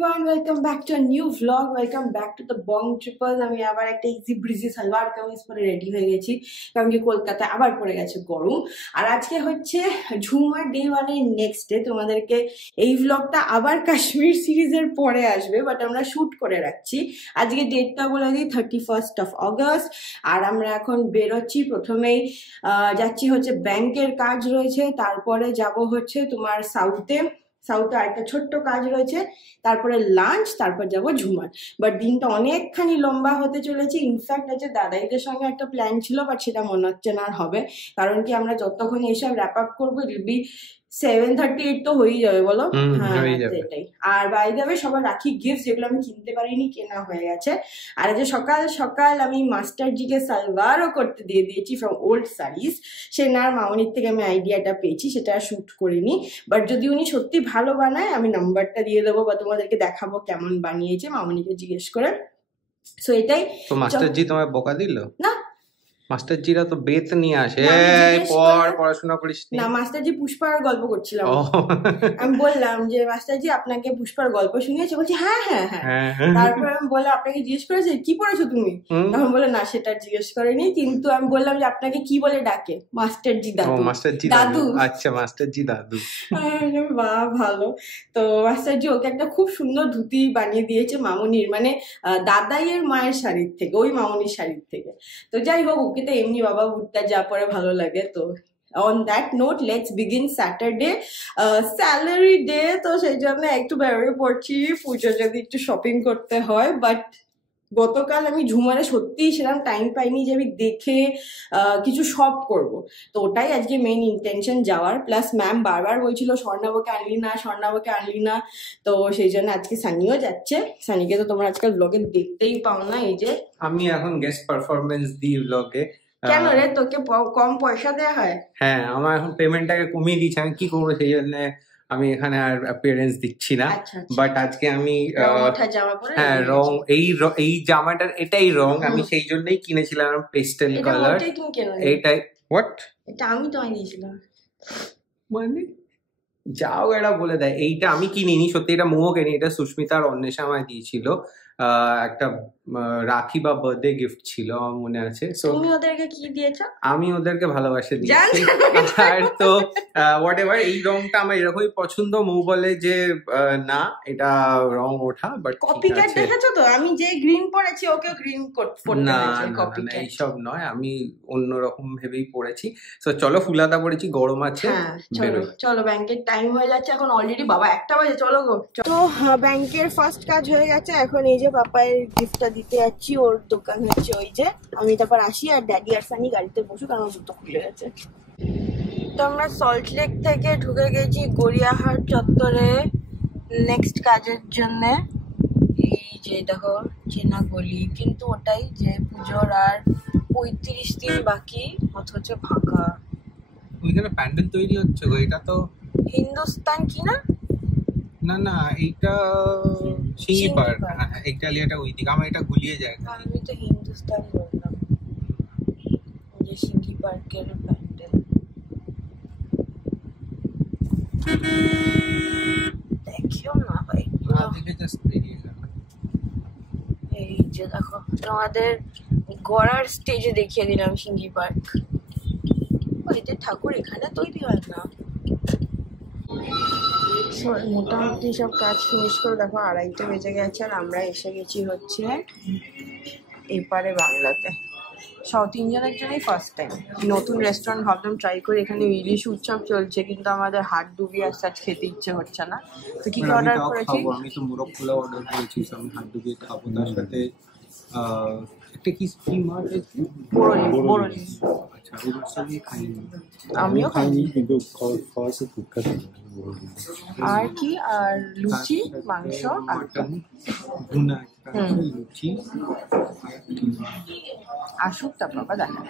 everyone, welcome back to a new vlog. Welcome back to the Bong Trippers. আমি আবার একটা easy Vrijji salwar kameez পরে ready হয়ে গেছি কারণ কি কলকাতায় আবার পড়ে গেছে গরম। আর আজকে হচ্ছে ঝুমার ডে ওয়ানের নেক্সট ডে। তোমাদেরকে এই ভ্লগটা আবার কাশ্মীর সিরিজের পরে আসবে, বাট আমরা শুট করে রাখছি। আজকে ডেটটা বলে দিই 31st of August। আর আমরা এখন বেরোচ্ছি, প্রথমেই যাচ্ছি হচ্ছে ব্যাংকের কাজ রয়েছে, তারপরে যাব হচ্ছে তোমার সাউথে আরেকটা ছোট্ট কাজ রয়েছে, তারপরে লাঞ্চ, তারপর যাব ঝুমার। বাট দিনটা অনেকখানি লম্বা হতে চলেছে। ইনফ্যাক্ট আছে দাদাইদের সঙ্গে একটা প্ল্যান ছিল, বাট সেটা মনে হচ্ছে না আর হবে, কারণ কি আমরা যতক্ষণ এইসব র্যাপ আপ করবো ইট বি 7:38 তো হয়েই যাবে, বলো? হ্যাঁ এটাই। আর বাই দ্য ওয়ে সবার রাখি গিফট যেগুলো আমি কিনতে পারিনি, কেনা হয়ে গেছে। আর যে সকাল সকাল আমি মাস্টার জিকে সালোয়ারও করতে দিয়ে দিয়েছি ফ্রম ওল্ড শাড়িজ। সেনার মামনির থেকে আমি আইডিয়াটা পেয়েছি, সেটা শুট করিনি। বাট যদি উনি সত্যি ভালো বানায় আমি নাম্বারটা দিয়ে দেবো বা তোমাদেরকে দেখাবো কেমন বানিয়েছে, মামনিকে জিজ্ঞেস করে। সো এটাই। তো মাস্টার জি তোমায় বকা দিল না? মাস্টার জিরা তো বেত নিয়ে আসে, পড়াশোনা করিস না? মাস্টার জি পুষ্পার গল্প করছিলাম, আমি বললাম যে মাস্টার জি আপনাকে পুষ্পার গল্প শুনিয়েছে, বলছি হ্যাঁ হ্যাঁ হ্যাঁ। তারপরে আমি বললাম আপনাকে জিজ্ঞেস করেছে কি পড়েছো তুমি, তখন বলে না সেটা জিজ্ঞেস করেনি, কিন্তু আমি বললাম যে আপনাকে কি বলে ডাকে, মাস্টার জি দাদু। মাস্টার জি দাদু, আচ্ছা মাস্টার জি দাদু। বাহ ভালো। তো মাস্টার জি ওকে একটা খুব সুন্দর ধুতি বানিয়ে দিয়েছে মামুনির, মানে দাদাইয়ের মায়ের শাড়ির থেকে, ওই মামুনির শাড়ির থেকে। তো যাই হোক, ওকে তো এমনি বাবা বুটটা যা পরে ভালো লাগে। তো on that note let's begin Saturday, salary day, তো সেই জন্য একটু বেরোয় পড়ছি, পুজো যদি একটু শপিং করতে হয়। বাট গতকাল আমি ঝুমারে সত্যি সেরকম টাইম পাইনি যে আমি দেখে কিছু শপ করব। তো ওটাই আজকে মেইন ইন্টেনশন যাওয়ার। প্লাস ম্যাম বারবার বলছিল স্বর্ণাবকে আনলি না, তো সেই জন্য আজকে সানিও যাচ্ছে। সানিকে তো তোমরা আজকাল ব্লগে দেখতেই পাও না, এই যে আমি এখন গেস্ট পারফরমেন্স দিই ব্লগে। কেন রে, তোকে কম পয়সা দেওয়া হয়? হ্যাঁ, আমার এখন পেমেন্টটাকে কমিয়ে দিচ্ছে, আমি কি করবো সেই জন্য আমি এখানে আর অ্যাপিয়ারেন্স দিচ্ছি না। বাট আজকে আমি হ্যাঁ রং, এই জামাটার এটাই রং, আমি সেই জন্যই কিনেছিলাম পেস্টেল কালার। এইটাই হোয়াট, এটা আমি তোমায় দিয়েছিলাম, মানে যাও এরা বলে দেয়। এইটা আমি কিনিনি সত্যি, এটা মোমো কেনি, এটা সুস্মিতা আর অন্বেষা আমায় দিয়েছিল, একটা রাখি বা বার্থডে গিফট ছিল আমার মনে আছে। তুমি ওদেরকে কি দিয়েছো? আমি ওদেরকে ভালোবাসা দিয়েছি। আর তো হোয়াট এভার, এই রংটা আমার এরকমই পছন্দ। মৌ বলে যে না এটা রং ওঠা, বাট কপিক্যাট দেখেছো তো, আমি যে গ্রিন পরেছি ওকেও গ্রিন পড়তে না এইসব নয়, আমি অন্যরকম ভেবেই পড়েছি। তো চলো, ফুলাদা পড়েছি, গরম আছে। চলো ব্যাংকের টাইম হয়ে যাচ্ছে এখন, অলরেডি বাবা 1টা বাজে, চলো গো। তো ব্যাংকের ফার্স্ট কাজ হয়ে গেছে, এখন এই যে পাপায়ের গিফটটা দিতে যাচ্ছি, ওর দোকান হচ্ছে ওই যে, আমি তারপর আসি আর ড্যাডি আর সানি গাড়িতে বসুক, আমার জুতো খুলে গেছে। তো আমরা সল্টলেক থেকে ঢুকে গেছি গড়িয়াহাট চত্বরে নেক্সট কাজের জন্য। এই যে দেখো চেনা গলি, কিন্তু ওটাই যে পুজোর আর 35 দিন বাকি, অথচ ফাঁকা। ওইখানে প্যান্ডেল তৈরি হচ্ছে গো, এটা তো হিন্দুস্তান কি না? না না, এইটা সিঙ্গি পার্ক। হ্যাঁ একটালিয়াটা ওই দিকে, আমার এটা গুলিয়ে যায়। আমি তো হিন্দুস্তান বললাম, যে সিঙ্গি পার্কের প্যান্ডেল। দেখিও না ভাই, এই যে দেখো তোমাদের গড়ার স্টেজে দেখিয়ে দিলাম সিঙ্গি পার্ক। এতে ঠাকুর এখানে তৈরি হয় না। মোটামুটি সব কাজ ফিনিশ করে দেখো 2:30 বেজে গেছে, আর আমরা এসে গেছি হচ্ছে এপারে বাংলাতে। সাউথ ইন্ডিয়ানের জন্যই ফার্স্ট টাইম নতুন রেস্টুরেন্ট ভাবলাম ট্রাই করি। এখানে ইলিশ উৎসব চলছে, কিন্তু আমাদের হাত ডুবি আর সাথে খেতে ইচ্ছে হচ্ছে না। তো কি অর্ডার করেছি? আমি তো মোরগ পোলাও অর্ডার করেছি, আমি হাত ডুবিয়ে খাবো। তার সাথে একটা কি স্টিম আছে, বোরোলি। আচ্ছা ওর সঙ্গে খাইনি, আমিও খাইনি, কিন্তু খাওয়া সে কুটকা। আর কি, আর লুচি, মাংস, মাটন ভুনা, লুচি আসুক তারপর আবার দেখা।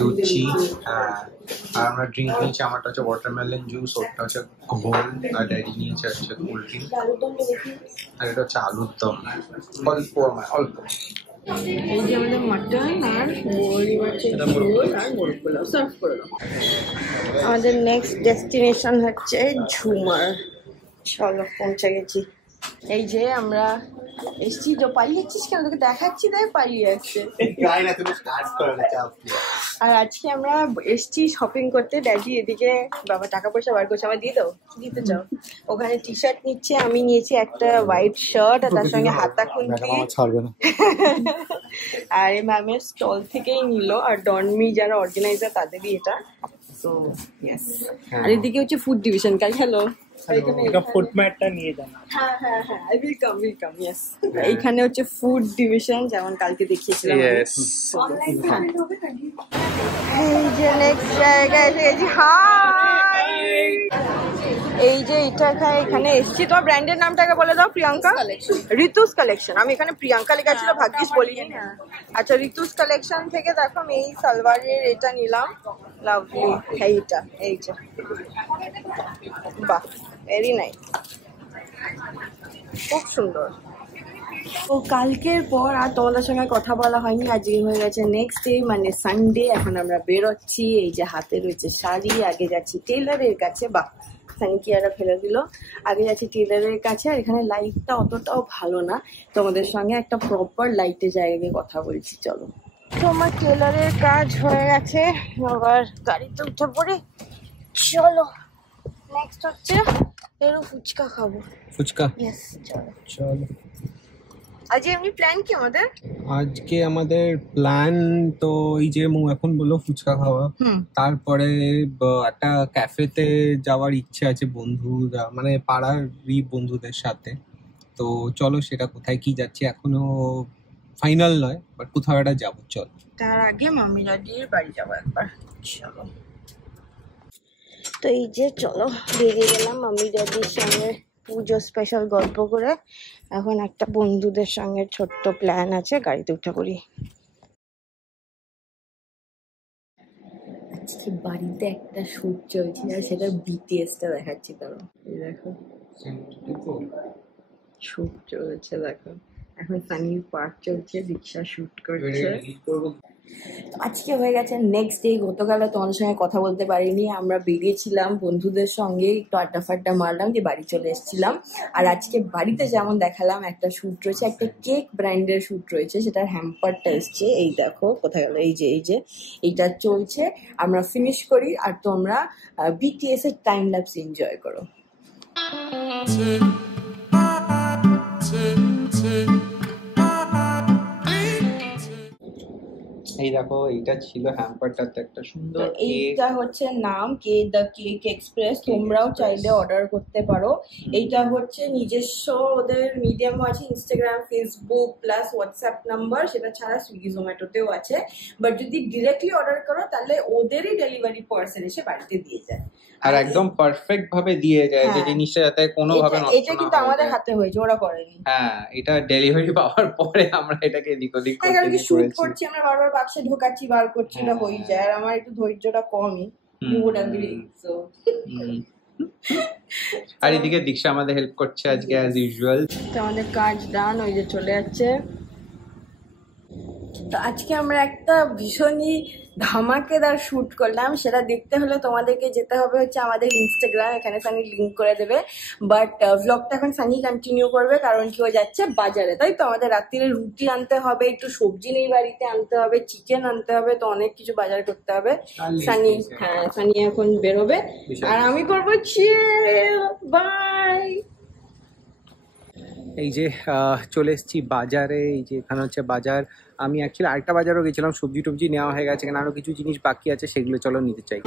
লুচি, হ্যাঁ। আর আমরা ড্রিঙ্ক নিয়েছি, আমারটা হচ্ছে ওয়াটারমেলন জুস, ওটা হচ্ছে ঘোল, আর ড্যাডি নিয়েছে হচ্ছে কোল্ড ড্রিঙ্ক, আর এটা হচ্ছে আলুর দম। অল্প এই যে আমাদের মাটন আর বড়ি মাছের ঝোল আর মোরগ পোলাও সার্ভ করে দাও। আমাদের নেক্সট ডেস্টিনেশন হচ্ছে ঝুমার। চলো পৌঁছে গেছি। এই যে আমরা এসছি, তো পালিয়ে যাচ্ছিস কেন? তোকে দেখাচ্ছি তাই পালিয়ে যাচ্ছে। আর আজকে আমরা এসছি শপিং করতে। ড্যাডি এদিকে বাবা টাকা পয়সা বার করছে, আমার দিয়ে দাও, দিতে চাও। ওখানে টি শার্ট নিচ্ছে, আমি নিয়েছি একটা হোয়াইট শার্ট আর তার সঙ্গে হাতা খুন্তি। আর এই ম্যামের স্টল থেকেই নিল, আর ডনমি যারা অর্গানাইজার তাদেরই এটা। তো ইয়েস। আর এদিকে হচ্ছে ফুড ডিভিশন। কাল হ্যালো এইখানে হচ্ছে ফুড ডিভিশন, যেমন কালকে দেখিয়েছিলাম। এই যে নেক্সট জায়গায় এসে গেছি। এই যে এটা এখানে এসছি। তোমার ব্র্যান্ডের নামটাকে বলে দাও। প্রিয়াঙ্কা ঋতুস কালেকশন। আমি এখানে প্রিয়াঙ্কা লেখা ছিল, ভাগ্যিস বলিনি। আচ্ছা, ঋতুস কালেকশন থেকে দেখো আমি এই সালোয়ারের এটা নিলাম। লাভলি এইটা, এই যে বাহ, ভেরি নাইস, খুব সুন্দর। তো কালকের পর আর তোমাদের সঙ্গে কথা বলা হয়নি। আজকে হয়ে গেছে নেক্সট ডে, মানে সানডে। এখন আমরা বেরোচ্ছি। এই যে হাতে রয়েছে শাড়ি। আগে যাচ্ছি টেলারের কাছে। বাহ, সানিকিয়ারা ফেলে দিল। আগে যাচ্ছি টেলারের কাছে। আর এখানে লাইটটা অতটাও ভালো না, তোমাদের সঙ্গে একটা প্রপার লাইটের জায়গায় কথা বলছি। চলো। তোমার টেলারের কাজ হয়ে গেছে, আবার গাড়িতে উঠে পড়ে। চলো, নেক্সট হচ্ছে এরও ফুচকা খাবো। ফুচকা, ইয়েস, চলো চলো। আজ এমনি প্ল্যান কি আমাদের? আজকে আমাদের প্ল্যান তো এই যে এখন বললো ফুচকা খাওয়া, তারপরে একটা ক্যাফেতে যাওয়ার ইচ্ছে আছে বন্ধুরা, মানে পাড়ারই বন্ধুদের সাথে। তো চলো, সেটা কোথায় কি যাচ্ছি এখনো ফাইনাল নয়, বাট কোথাও একটা যাবো। চলো, তার আগে মামি দাদির বাড়ি যাবো একবার। চলো। তো এই যে চলো বেরিয়ে গেলাম মামি দাদির সঙ্গে পুজো স্পেশাল গল্প করে। এখন একটা বন্ধুদের সঙ্গে ছোট্ট প্ল্যান আছে, গাড়িতে উঠে পড়ি। আজকে বাড়িতে একটা শুট চলছে আর সেটা বিটিএসটা দেখাচ্ছি। কারণ এই দেখো শুট চলছে, দেখো এখন সানির পার্ক চলছে, রিক্সা শুট করছে। আজকে হয়ে গেছে নেক্সট ডে। গতকালে তোমাদের সঙ্গে কথা বলতে পারিনি, আমরা বেরিয়েছিলাম বন্ধুদের সঙ্গে, একটু আড্ডা ফাড্ডা মারলাম, যে বাড়ি চলে এসেছিলাম। আর আজকে বাড়িতে যেমন দেখালাম, একটা শুট রয়েছে, একটা কেক ব্র্যান্ডের শুট রয়েছে, সেটার হ্যাম্পারটা এসছে। এই দেখো কোথায় গেল, এই যে এইটা চলছে। আমরা ফিনিশ করি আর তোমরা বিটিএস এর টাইম ল্যাপস এনজয় করো। এই দেখো, এইটা ছিল হ্যাম্পারটাতে একটা সুন্দর। এইটা হচ্ছে নাম দ্য কেক এক্সপ্রেস। তোমরাও চাইলে অর্ডার করতে পারো। এইটা হচ্ছে নিজস্ব ওদের মিডিয়াম আছে, Instagram, Facebook plus WhatsApp number, সেটা ছাড়া সুইগি জোম্যাটোতেও আছে। বাট যদি ডিরেক্টলি অর্ডার করো তাহলে ওদেরই ডেলিভারি পার্সন এসে বাড়িতে দিয়ে যায়, আর একদম পারফেক্ট ভাবে দিয়ে যায়, যে জিনিসটা যাতে কোনো ভাবে নষ্ট না হয়। এটা কিন্তু আমাদের হাতে হয়েছে, ওরা করেনি। হ্যাঁ, এটা ডেলিভারি পাওয়ার পরে আমরা এটাকে এদিক ওদিক শুট করছি, আমরা বারবার বাক্সে ঢোকাচ্ছি, বার করছি, না হয়ে যায়। আর আমার একটু ধৈর্যটা কমই। আর এদিকে দীক্ষা আমাদের হেল্প করছে আজকে অ্যাজ ইউজুয়াল। আমাদের কাজ ডান, ওই যে চলে যাচ্ছে। তো আজকে আমরা একটা ভীষণই ধামাকেদার শুট করলাম। সেটা দেখতে হলে তোমাদেরকে যেতে হবে হচ্ছে আমাদের ইনস্টাগ্রাম, এখানে সানি লিঙ্ক করে দেবে। বাট ভ্লগটা এখন সানি কন্টিনিউ করবে, কারণ কি ও যাচ্ছে বাজারে। তাই তো আমাদের রাত্রিরে রুটি আনতে হবে, একটু সবজি নেই বাড়িতে, আনতে হবে চিকেন, আনতে হবে, তো অনেক কিছু বাজার করতে হবে। সানি সানি এখন বেরোবে আর আমি করবো চিল। বাই। এই যে চলে এসেছি বাজারে। এই যে এখানে হচ্ছে বাজার। আমি অ্যাকচুয়ালি আরেকটা বাজারও গেছিলাম, সবজি টবজি নেওয়া হয়ে গেছে, এখানে আরো কিছু জিনিস বাকি আছে, সেগুলো চলো নিতে চাই।